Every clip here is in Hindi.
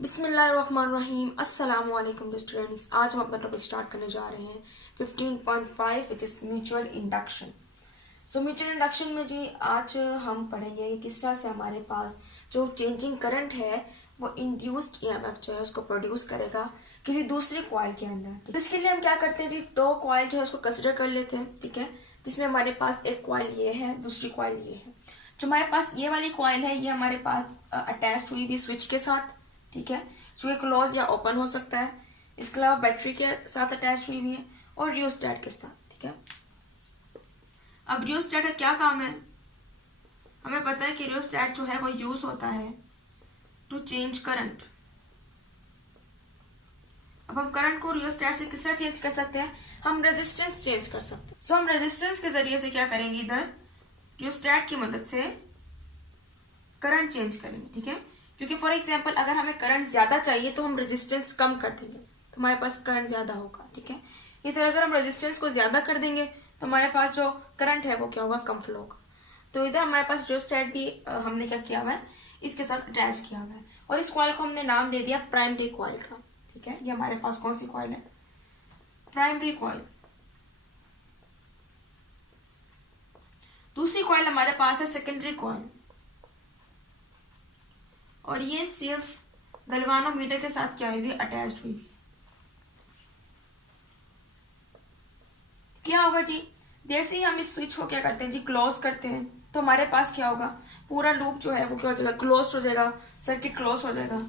बिस्मिल्लाहिर्रहमानिर्रहीम अस्सलाम वालेकुम स्टूडेंट्स। आज हम अपना टॉपिक स्टार्ट करने जा रहे हैं 15.5 which is mutual induction. Mutual induction में जी आज हम पढ़ेंगे कि किस तरह से हमारे पास जो चेंजिंग करंट है वो इंड्यूस्ड ईएमएफ जो है उसको प्रोड्यूस करेगा किसी दूसरे कॉइल के अंदर। तो इसके लिए हम क्या करते हैं जी, दो कॉइल जो है उसको कंसिडर कर लेते हैं, ठीक है। जिसमें हमारे पास एक कॉइल ये है, दूसरी कॉइल ये है। जो हमारे पास ये वाली कॉइल है ये हमारे पास अटैच हुई हुई स्विच के साथ, ठीक है, जो क्लोज या ओपन हो सकता है। इसके अलावा बैटरी के साथ अटैच हुई हुई है और रियोस्टेट के साथ, ठीक है। अब रियोस्टेट का क्या काम है, हमें पता है कि रियोस्टेट जो है वो यूज होता है टू चेंज करंट। अब हम करंट को रियोस्टेट से किस तरह चेंज कर सकते हैं, हम रेजिस्टेंस चेंज कर सकते हैं। हम रेजिस्टेंस के जरिए से क्या करेंगे, इधर रियोस्टेट की मदद से करंट चेंज करेंगे, ठीक है। क्योंकि फॉर एग्जाम्पल अगर हमें करंट ज्यादा चाहिए तो हम रेजिस्टेंस कम कर देंगे तो हमारे पास करंट ज्यादा होगा, ठीक है। इधर अगर हम रेजिस्टेंस को ज्यादा कर देंगे तो हमारे पास जो करंट है वो क्या होगा, कम फ्लो होगा। तो इधर हमारे पास रियोस्टेट भी हमने क्या किया हुआ है, इसके साथ अटैच किया हुआ है और इस कॉइल को हमने नाम दे दिया प्राइमरी कॉइल का, ठीक है। ये हमारे पास कौन सी कॉइल है, प्राइमरी कॉइल। दूसरी कॉइल हमारे पास है सेकेंडरी कॉइल और ये सिर्फ गैल्वानोमीटर के साथ क्या हुई, अटैच हुई। क्या होगा जी, जैसे ही हम इस स्विच को क्या करते हैं जी, क्लोज करते हैं, तो हमारे पास क्या होगा, पूरा लूप जो है वो क्या हो जाएगा, क्लोज हो जाएगा, सर्किट क्लोज हो जाएगा।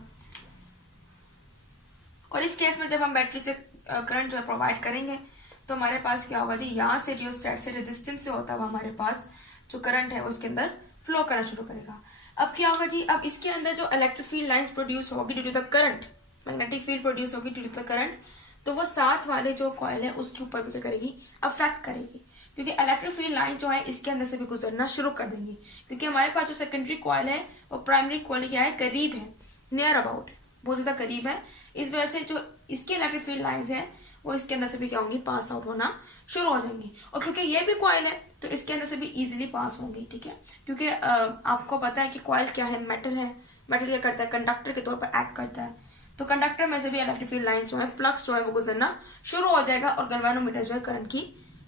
और इस केस में जब हम बैटरी से करंट जो है प्रोवाइड करेंगे तो हमारे पास क्या होगा जी, यहाँ से रियोस्टेट से रेजिस्टेंस से होता हुआ हमारे पास जो करंट है वो उसके अंदर फ्लो करना शुरू करेगा। अब क्या होगा जी, अब इसके अंदर जो इलेक्ट्रिक फील्ड लाइंस प्रोड्यूस होगी due to the current, magnetic field produce होगी ड्यू टू द करंट, तो वो साथ वाले जो कॉइल है उसके ऊपर भी क्या करेगी, अफेक्ट करेगी। क्योंकि इलेक्ट्रिक फील्ड लाइन जो है इसके अंदर से भी गुजरना शुरू कर देंगी। क्योंकि हमारे पास जो सेकेंडरी कॉइल है वो प्राइमरी कॉइल क्या है, करीब है, नियर अबाउट है, बहुत ज्यादा करीब है। इस वजह से जो इसके इलेक्ट्रिक फील्ड लाइंस है वो इसके अंदर से भी क्या होंगी, पास आउट होना शुरू हो जाएंगी। और क्योंकि ये भी कॉइल है तो इसके अंदर से भी इजीली पास होंगी, ठीक है। क्योंकि आपको पता है कि कॉइल क्या है, मेटल है। मेटल क्या करता है, कंडक्टर के तौर पर एक्ट करता है। तो कंडक्टर में से भी इलेक्ट्रिक फील्ड लाइंस जो है, फ्लक्स जो है वो गुजरना शुरू हो जाएगा और गैल्वानोमीटर जो है करंट की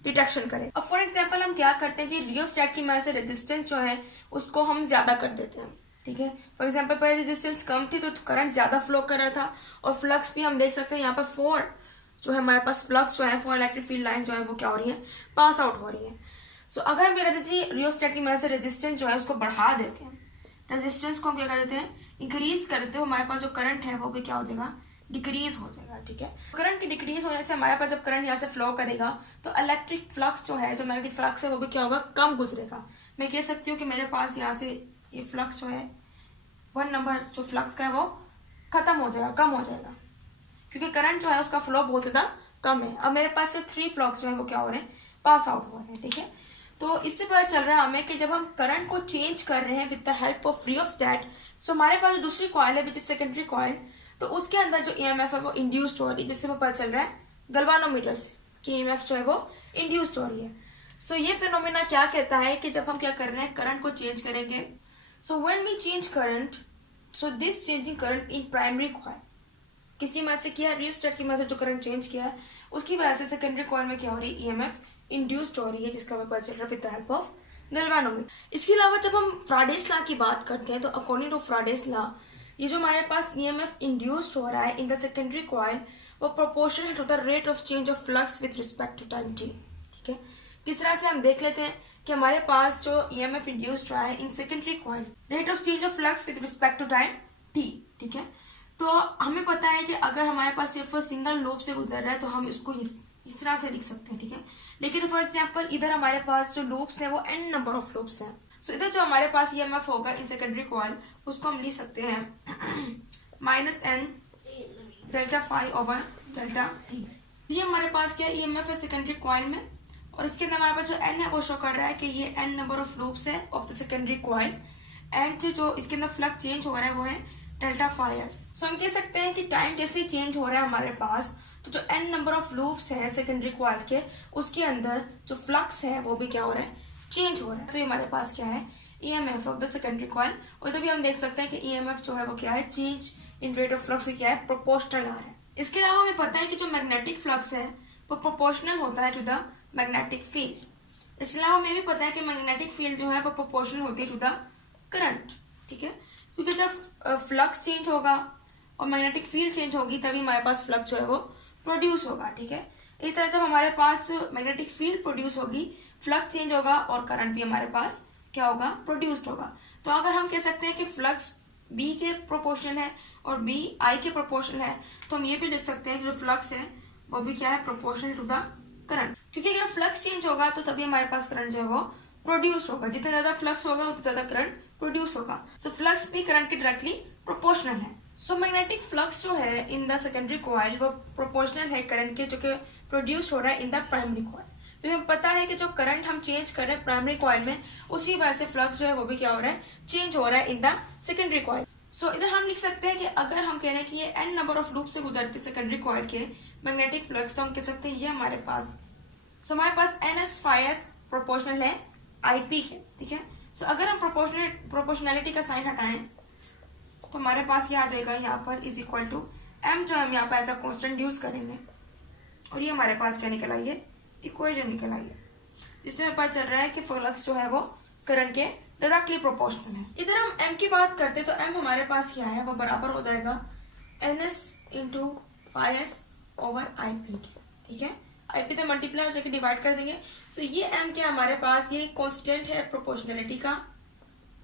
डिटेक्शन करेगा। अब फॉर एग्जाम्पल हम क्या करते हैं जी, रियोस्टेट की मदद से रेजिस्टेंस जो है उसको हम ज्यादा कर देते हैं, ठीक है। फॉर एग्जाम्पल पहले रेजिस्टेंस कम थी तो करंट ज्यादा फ्लो कर रहा था और फ्लक्स भी हम देख सकते हैं यहाँ पर 4 जो है हमारे पास फ्लक्स जो है, 4 इलेक्ट्रिक फील्ड लाइन जो है वो क्या हो रही है, पास आउट हो रही है। अगर हम क्या करते हैं रियोस्टेट की मदद से रेजिस्टेंस जो है उसको बढ़ा देते हैं, रेजिस्टेंस को हम क्या कर देते हैं, इंक्रीज कर देते हैं, हमारे पास जो करंट है वो भी क्या हो जाएगा, डिक्रीज हो जाएगा, ठीक है। करंट की डिक्रीज होने से हमारे पास जब करंट यहाँ से फ्लो करेगा तो इलेक्ट्रिक फ्लक्स जो है, जो मैग्नेटिक फ्लक्स है वो भी क्या होगा, कम गुजरेगा। मैं कह सकती हूँ कि मेरे पास यहाँ से ये फ्लक्स जो है 1 नंबर जो फ्लक्स का है वो खत्म हो जाएगा, कम हो जाएगा, क्योंकि करंट जो है उसका फ्लो बहुत ज्यादा कम है। अब मेरे पास सिर्फ 3 फ्लक्स जो है वो क्या हो रहे हैं, पास आउट हो रहे हैं, ठीक है। तो इससे पता चल रहा है हमें कि जब हम करंट को चेंज कर रहे हैं with the help of rheostat, so हमारे पास जो दूसरी कॉइल है विच इज सेकेंडरी कॉइल, तो उसके अंदर जो ईएमएफ है वो इंड्यूस्ड हो रही है, जिससे हमें पता चल रहा है गैल्वानोमीटर से कि ईएमएफ जो है वो इंड्यूस्ड हो रही है। ये फिनोमेना क्या कहता है कि जब हम क्या कर रहे हैं, करंट को चेंज करेंगे, when we change current, this changing current in primary coil किसी मदद से किया, रियोस्टेट की मदद से जो करंट चेंज किया है उसकी वजह से सेकेंडरी कॉइल में क्या हो रही है, ईएमएफ इंड्यूस्ड हो रही है, जिसका हमें पता चल रहा है with the help of galvanometer. इसके अलावा जब हम फ्राडेस लॉ की बात करते हैं तो अकॉर्डिंग टू फ्राडेस लॉ, ये जो हमारे पास ईएमएफ इंड्यूस्ड हो रहा है इन द सेकेंडरी कॉइल वो proportional to the rate of change of flux with respect to time t, ठीक है। किस तरह से हम देख लेते हैं कि हमारे पास जो ईएमएफ इंड्यूस्ड रहा है in secondary coil, rate of change of flux with respect to time t, ठीक है। तो हमें पता है कि अगर हमारे पास सिर्फ सिंगल लूप से गुजर रहा है तो हम इसको इस तरह से लिख सकते हैं, ठीक है। लेकिन फॉर एग्जांपल इधर हमारे पास जो लूप्स हैं वो n नंबर ऑफ लूप्स हैं। इधर जो हमारे पास ईएमएफ होगा इन सेकेंडरी कॉइल उसको हम लिख सकते हैं -n delta phi over delta t. ये हमारे पास क्या ईएमएफ है सेकेंडरी कॉइल में और इसके अंदर हमारे पास जो n है वो शो कर रहा है कि ये n नंबर ऑफ लूप्स है of the secondary coil and जो इसके अंदर फ्लक्स चेंज हो रहा है वो है डेल्टा फाई एस। हम कह सकते हैं कि टाइम जैसे ही चेंज हो रहा है हमारे पास तो जो n नंबर ऑफ लूप्स है सेकेंडरी कॉइल के उसके अंदर जो फ्लक्स है वो भी क्या हो रहा है, चेंज हो रहा है। तो ये हमारे पास क्या है, EMF of the secondary coil. और इधर भी हम देख सकते हैं कि ईएमएफ जो है वो क्या है, change in rate of flux क्या है, प्रोपोर्शनल आ रहा है। इसके अलावा हमें पता है कि जो मैग्नेटिक फ्लक्स है वो प्रोपोर्शनल होता है टू द मैग्नेटिक फील्ड। इसके अलावा हमें भी पता है कि मैग्नेटिक फील्ड जो है वो प्रोपोर्शनल होती है टू द करंट, ठीक है, क्योंकि जब फ्लक्स चेंज होगा और मैग्नेटिक फील्ड चेंज होगी तभी हमारे पास फ्लक्स जो है वो प्रोड्यूस होगा, ठीक है। इसी तरह जब हमारे पास मैग्नेटिक फील्ड प्रोड्यूस होगी, फ्लक्स चेंज होगा और करंट भी हमारे पास क्या होगा, प्रोड्यूस्ड होगा। तो अगर हम कह सकते हैं कि फ्लक्स बी के प्रोपोर्शनल है और बी आई के प्रोपोर्शनल है, तो हम ये भी लिख सकते हैं कि जो फ्लक्स है वो भी क्या है, प्रोपोर्शनल टू द करंट, क्योंकि अगर फ्लक्स चेंज होगा तो तभी हमारे पास करंट जो है वो प्रोड्यूस होगा। जितना ज्यादा फ्लक्स होगा उतना ज्यादा करंट प्रोड्यूस होगा। सो फ्लक्स भी करंट के डायरेक्टली प्रोपोर्शनल है। सो मैग्नेटिक फ्लक्स जो है इन द सेकेंडरी कॉइल वो प्रोपोर्शनल है करंट के, जो कि प्रोड्यूस हो रहा है इन द प्राइमरी कॉइल। तो हमें पता है कि जो करंट हम चेंज कर रहे हैं प्राइमरी कॉइल में, उसी वजह से फ्लक्स जो है वो भी क्या हो रहा है, चेंज हो रहा है इन द सेकेंडरी कॉइल। सो इधर हम लिख सकते हैं कि अगर हम कह रहे हैं कि ये एन नंबर ऑफ लूप से गुजरते सेकेंडरी कॉइल के मैग्नेटिक फ्लक्स, तो हम कह सकते हैं ये हमारे पास, सो हमारे पास N S phi S proportional है आई पी के, ठीक है। सो अगर हम प्रोपोर्शनैलिटी का साइन हटाएं तो हमारे पास ये आ जाएगा यहाँ पर इज इक्वल टू एम, जो हम यहाँ पर एज अ कॉन्स्टेंट यूज करेंगे और ये हमारे पास क्या निकल आई है, इक्वेशन निकल आई है, जिससे हमें पता चल रहा है कि फ्लक्स जो है वो करंट के डायरेक्टली प्रोपोर्शनल है। इधर हम m की बात करते हैं तो m हमारे पास क्या है, वो बराबर हो जाएगा ns into phi s over i p के, ठीक है। आई पी तो मल्टीप्लाई हो जाके डिवाइड कर देंगे। सो ये m क्या हमारे पास, ये कांस्टेंट है प्रोपोर्शनलिटी का,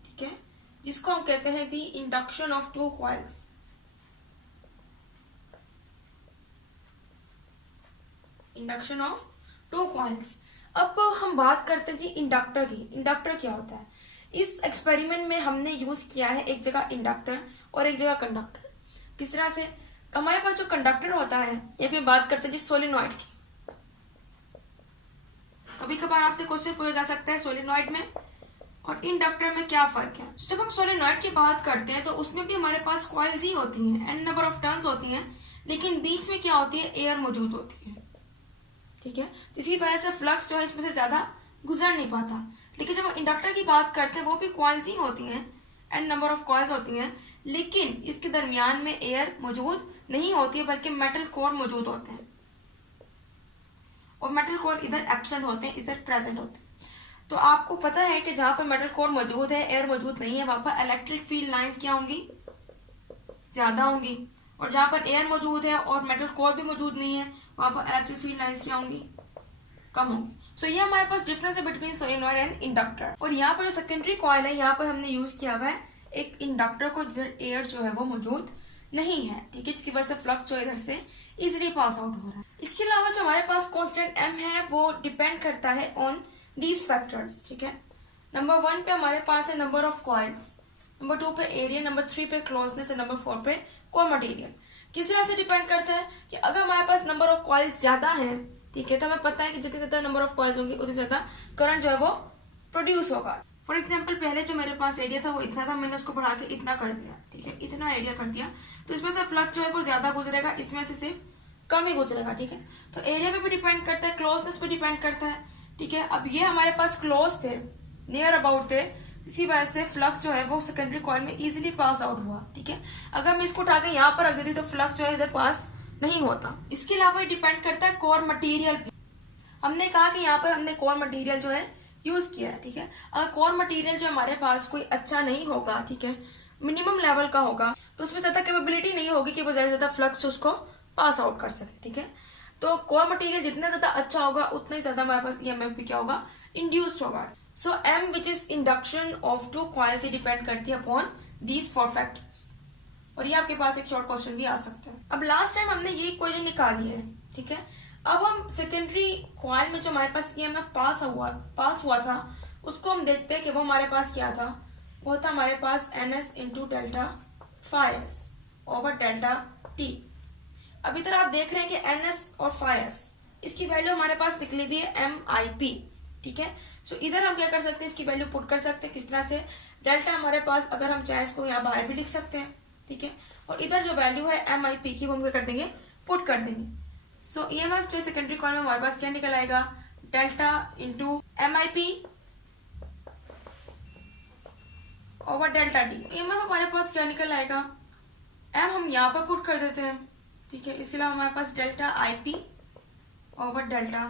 ठीक है, जिसको हम कहते हैं the induction of two coils. Induction of two coils. अब हम बात करते हैं जी इंडक्टर की। इंडक्टर क्या होता है, इस एक्सपेरिमेंट में हमने यूज किया है एक जगह इंडक्टर और एक जगह कंडक्टर। किस तरह से, हमारे पास जो कंडक्टर होता है, ये भी बात करते हैं जी सोलेनॉइड की। कभी कभार आपसे क्वेश्चन पूछा जा सकता है सोलेनॉइड में और इंडक्टर में क्या फर्क है। जब हम सोलेनॉइड की बात करते हैं तो उसमें भी हमारे पास कॉइल्स ही होती हैं, एन नंबर ऑफ टर्न्स होती हैं, लेकिन बीच में क्या होती है, एयर मौजूद होती है, ठीक है। इसी वजह से फ्लक्स जो है इसमें से ज्यादा गुजर नहीं पाता। लेकिन जब हम इंडक्टर की बात करते हैं वो भी कॉइल्स ही होती हैं, एन नंबर ऑफ कॉइल्स होती हैं, लेकिन इसके दरमियान में एयर मौजूद नहीं होती है, बल्कि मेटल कोर मौजूद होते हैं और मेटल कोर इधर एब्सेंट होते हैं, इधर प्रेजेंट होते हैं। तो आपको पता है कि जहां पर मेटल कोर मौजूद है, एयर मौजूद नहीं है, वहां पर इलेक्ट्रिक फील्ड लाइंस क्या होंगी, ज्यादा होंगी, और जहां पर एयर मौजूद है और मेटल कोर भी मौजूद नहीं है, वहां पर इलेक्ट्रिक फील्ड लाइंस क्या होंगी, कम होंगी। सो ये हमारे पास डिफरेंस है बिटवीन सोलेनॉइड एंड इंडक्टर। और यहाँ पर जो सेकेंडरी कॉइल है, यहाँ पर हमने यूज किया हुआ है एक इंडक्टर को, जिधर एयर जो है वो मौजूद नहीं है, ठीक है, जिसकी वजह से फ्लक्स जो इधर से इजिली पास आउट हो रहा है। इसके अलावा जो हमारे पास कांस्टेंट m है वो डिपेंड करता है ऑन दीज फैक्टर्स, ठीक है। नंबर 1 पे हमारे पास है नंबर ऑफ कॉइल्स, नंबर 2 पे एरिया, नंबर 3 पे क्लोजनेस, नंबर 4 पे कोर मटेरियल। किस तरह से डिपेंड करता है कि अगर हमारे पास नंबर ऑफ कॉइल्स ज्यादा है, ठीक है, तो हमें पता है कि जितने ज्यादा नंबर ऑफ कॉइल्स होंगे उतनी ज्यादा करंट जो है वो प्रोड्यूस होगा। फॉर एग्जाम्पल पहले जो मेरे पास एरिया था वो इतना था, मैंने उसको बढ़ा के इतना कर दिया, ठीक है, इतना एरिया कर दिया, तो इसमें से फ्लक्स जो है वो ज्यादा गुजरेगा, इसमें से सिर्फ कम ही गुजरेगा, ठीक है। तो एरिया पे भी डिपेंड करता है, क्लोजनेस पे डिपेंड करता है, ठीक है। अब ये हमारे पास क्लोज थे, नियर अबाउट थे, इसी वजह से फ्लक्स जो है वो सेकेंडरी कॉइल में इजीली पास आउट हुआ, ठीक है। अगर मैं इसको उठा के यहाँ पर रख देती तो फ्लक्स जो है इधर पास नहीं होता। इसके अलावा ये डिपेंड करता है कोर मटेरियल पे। हमने कहा कि यहाँ पर हमने कोर मटेरियल जो है यूज किया है, ठीक है। अगर कोर मटेरियल जो हमारे पास कोई अच्छा नहीं होगा, ठीक है, मिनिमम लेवल का होगा, तो उसमें ज्यादा कैपेबिलिटी नहीं होगी कि वो ज्यादा ज्यादा फ्लक्स उसको पास आउट कर सके, ठीक है। तो कोर मटेरियल जितना ज्यादा अच्छा होगा उतना ही ज्यादा हमारे पास ईएमएफ भी क्या होगा, इंड्यूस्ड होगा। So M which is induction of two coils, ये डिपेंड करती है अपॉन दीज 4 फैक्टर्स। और ये आपके पास एक शॉर्ट क्वेश्चन भी आ सकता है। अब लास्ट टाइम हमने ये इक्वेशन निकाली है, ठीक है। अब हम सेकेंडरी कॉइल में जो हमारे पास ईएमएफ पास हुआ था, उसको हम देखते हैं कि वो हमारे पास क्या था। वो था हमारे पास ns into delta phi s over delta t. अब इधर आप देख रहे हैं कि ns और फाई एस, इसकी वैल्यू हमारे पास निकली हुई है MIP, ठीक है। सो इधर हम क्या कर सकते हैं, इसकी वैल्यू पुट कर सकते हैं। किस तरह से, डेल्टा हमारे पास, अगर हम चाहे इसको यहाँ बाहर भी लिख सकते हैं, ठीक है, और इधर जो वैल्यू है MIP की वो हम क्या कर देंगे, पुट कर देंगे। सो ईएमएफ जो सेकेंडरी कॉइल में हमारे पास क्या निकल आएगा, delta into MIP over delta T. EMF हमारे पास क्या निकल आएगा, एम हम यहाँ पर पुट कर देते हैं, ठीक है। इसके अलावा हमारे पास delta I P over delta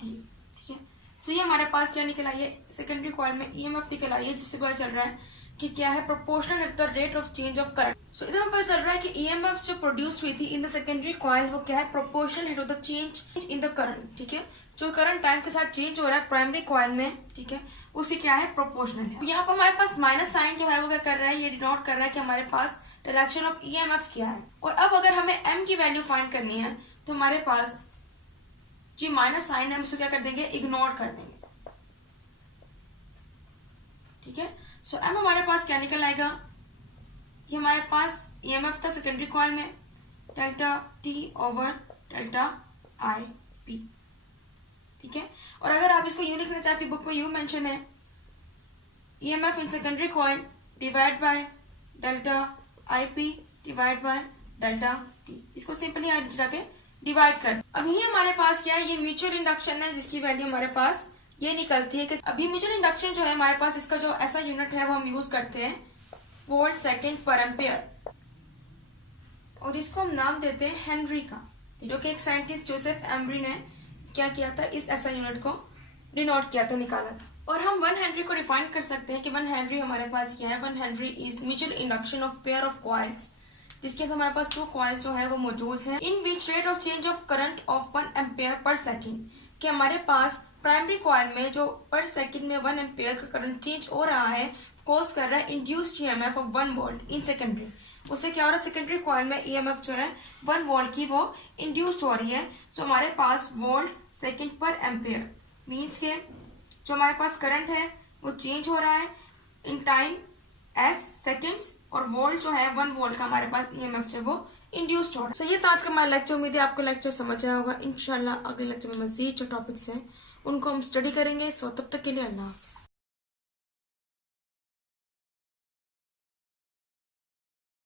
T, ठीक है। सो ये हमारे पास क्या निकल आई है, सेकेंडरी कॉइल में ईएमएफ निकल आई है, जिससे पता चल रहा है कि क्या है, proportional at the rate of change of current. So इधर हमें पता चल रहा है कि ईएमएफ जो प्रोड्यूस हुई थी इन द सेकेंडरी कॉइल वो क्या है, proportional at the change in the current, ठीक है। जो करंट टाइम के साथ चेंज हो रहा है प्राइमरी कॉइल में, ठीक है, उसी क्या है, प्रोपोर्शनल है। यहाँ पर हमारे पास माइनस साइन जो है वो क्या कर रहा है, ये डिनोट कर रहा है कि हमारे पास डायरेक्शन ऑफ ईएमएफ क्या है। और अब अगर हमें एम की वैल्यू फाइंड करनी है तो हमारे पास जो माइनस साइन है हम इसको क्या कर देंगे, इग्नोर कर देंगे, ठीक है। सो एम हमारे पास क्या निकल आएगा, ये हमारे पास ईएमएफ था सेकेंडरी कॉइल में, delta T over delta I P, ठीक है। और अगर आप इसको यूं लिखना चाहे, आपकी बुक में यूं मेंशन है, EMF in secondary coil divide by delta I P divide by delta T. इसको सिंपली यहाँ जाके डिवाइड कर। अभी हमारे पास क्या है, ये म्यूचुअल इंडक्शन है जिसकी वैल्यू हमारे पास ये निकलती है कि अभी म्यूचुअल इंडक्शन जो है हमारे पास, इसका जो ऐसा यूनिट है वो हम यूज करते हैं वोल्ट सेकेंड पर एम्पेयर, और इसको हम नाम देते हैं हेनरी का, जो कि एक साइंटिस्ट जोसेफ एम्ब्री ने क्या किया था, इस ऐसा यूनिट को डिनोट किया था, निकाला था। और हम 1 हेनरी को डिफाइन कर सकते हैं कि 1 हेनरी हमारे पास क्या है, 1 Henry is mutual induction of pair of coils, जिसके अंदर हमारे पास 2 कॉइल्स जो है वो मौजूद हैं, in which rate of change of current of 1 ampere per second, कि हमारे पास प्राइमरी कॉइल में जो पर सेकेंड में 1 एम्पेयर का करंट चेंज हो रहा है, कॉज कर रहा है induced EMF of 1 volt in secondary. उससे क्या हो रहा है, सेकेंडरी कॉइल में ईएमएफ जो है 1 वोल्ट की वो इंड्यूस्ड हो रही है। सो हमारे पास volt second per ampere means के जो हमारे पास करंट है वो चेंज हो रहा है इन टाइम एस सेकेंड्स, और वोल्ट जो है 1 वोल्ट का हमारे पास ईएमएफ जो है वो इंड्यूस्ड हो रहा है। सो ये था आज का हमारा लेक्चर। उम्मीद है आपको लेक्चर समझ आया होगा। इंशाल्लाह अगले लेक्चर में मजीद जो टॉपिक्स हैं उनको हम स्टडी करेंगे। सो तब तक के लिए अल्लाह हाफिज।